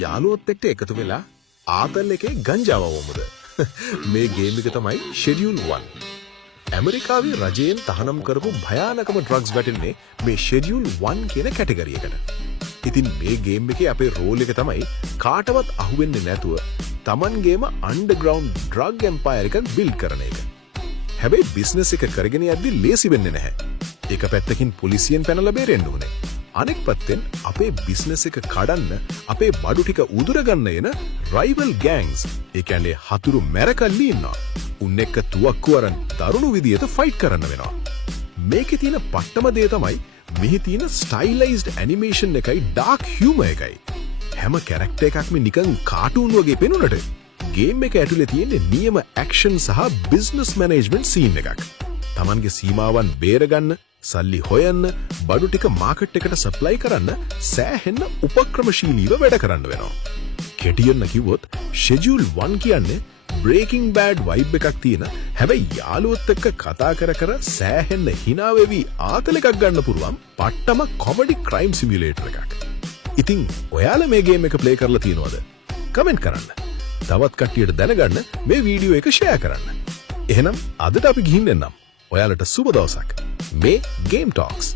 යාළුවොත් එක්ක එකතු වෙලා ආතල් එකේ ගංජාව වමුද? මේ ගේම් එක තමයි Schedule 1. ඇමරිකාවේ රජයෙන් තහනම් කරපු භයානකම ඩ්‍රග්ස් වැටෙන්නේ මේ Schedule 1 කියන කැටගරි එකට. ඉතින් මේ ගේම් එකේ අපේ රෝල් එක තමයි කාටවත් අහුවෙන්නේ නැතුව Tamanගේම අන්ඩර්ග්‍රවුන්ඩ් ඩ්‍රග් එම්පයර් එකක් බිල්ඩ් කරන එක. හැබැයි බිස්නස් එක කරගෙන යද්දි ලේසි වෙන්නේ නැහැ. එක පැත්තකින් පොලිසියෙන් පැනලා බේරෙන්න ඕනේ. අනෙක් පැත්තෙන් අපේ බිස්නස් එක කඩන්න අපේ බඩු ටික උදුරගන්න එන රයිවල් ගෑන්ග්ස්, ඒ කියන්නේ හතුරු මැරකල්ලි ඉන්නවා. උන් එක්ක තුවක්කු අරන් දරුණු විදියට ෆයිට් කරන්න වෙනවා. මේකේ තියෙන පට්ටම දේ තමයි මෙහි තියෙන ස්ටයිලයිස්ඩ් ඇනිමේෂන් එකයි ඩාර්ක් හියුමර් එකයි. හැම කැරක්ටර් එකක්ම නිකන් කාටූන් වගේ පෙනුනට ගේම් එක ඇතුලේ තියෙන නියම ඇක්ෂන් සහ බිස්නස් මැනේජ්මන්ට් සීන් එකක්. Tamanගේ සීමාවන් බේරගන්න, සල්ලි හොයන්න, බඩු ටික මාකට් එකට සප්ලයි කරන්න සෑහෙන උපක්‍රමශීලීව වැඩ කරන්න වෙනවා. කෙටියෙන් කිව්වොත් Schedule 1 කියන්නේ Breaking Bad vibe එකක් තියෙන, හැබැයි යාළුවොත් එක්ක කතා කර සෑහෙන hina වෙවි ආතල් එකක් ගන්න පුළුවන් පට්ටම කොමඩි ක්‍රයිම් සිමියුලේටර් එකක්. ඉතින් ඔයාලා මේ ගේම් එක ප්ලේ කරලා තියෙනවද? කමෙන්ට් කරන්න. තවත් කට්ටියට දැනගන්න මේ වීඩියෝ එක ෂෙයා කරන්න. එහෙනම් අදට අපි ගිහින් එන්නම්. ඔයාලට සුබ දවසක්. මේ Game Talks